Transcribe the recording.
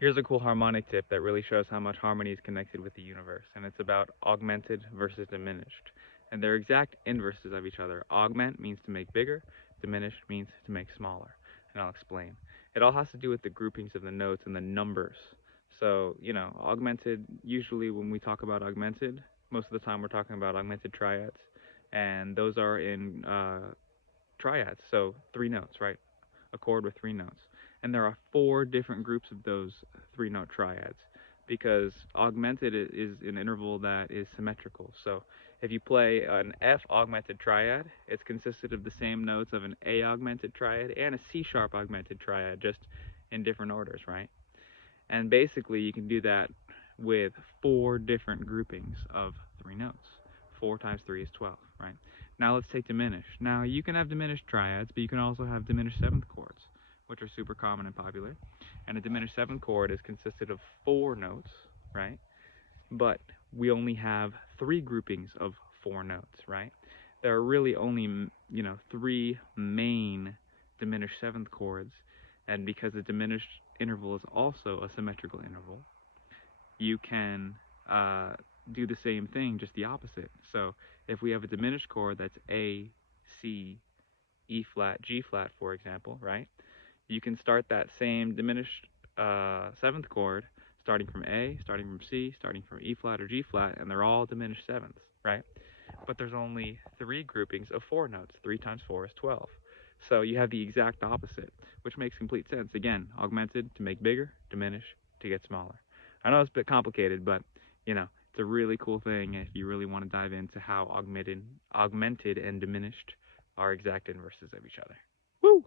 Here's a cool harmonic tip that really shows how much harmony is connected with the universe, and it's about augmented versus diminished. And they're exact inverses of each other. Augment means to make bigger, diminished means to make smaller. And I'll explain. It all has to do with the groupings of the notes and the numbers. So, augmented, usually when we talk about augmented, most of the time we're talking about augmented triads. And those are in triads, so three notes, right? A chord with three notes. And there are four different groups of those three note triads because augmented is an interval that is symmetrical. So if you play an F augmented triad, it's consisted of the same notes of an A augmented triad and a C sharp augmented triad, just in different orders, right? And basically, you can do that with four different groupings of three notes. 4 times 3 is 12, right? Now let's take diminished. Now you can have diminished triads, but you can also have diminished seventh chords, which are super common and popular. And a diminished seventh chord is consisted of four notes, right? But we only have three groupings of four notes, right? There are really only, three main diminished seventh chords, and because the diminished interval is also a symmetrical interval, you can do the same thing, just the opposite. So if we have a diminished chord that's A, C, E flat, G flat, for example, right? You can start that same diminished seventh chord starting from A, starting from C, starting from E flat or G flat, and they're all diminished sevenths, right? But there's only three groupings of four notes. 3 times 4 is 12. So you have the exact opposite, which makes complete sense. Again, augmented to make bigger, diminish to get smaller. I know it's a bit complicated, but it's a really cool thing if you really want to dive into how augmented and diminished are exact inverses of each other. Woo!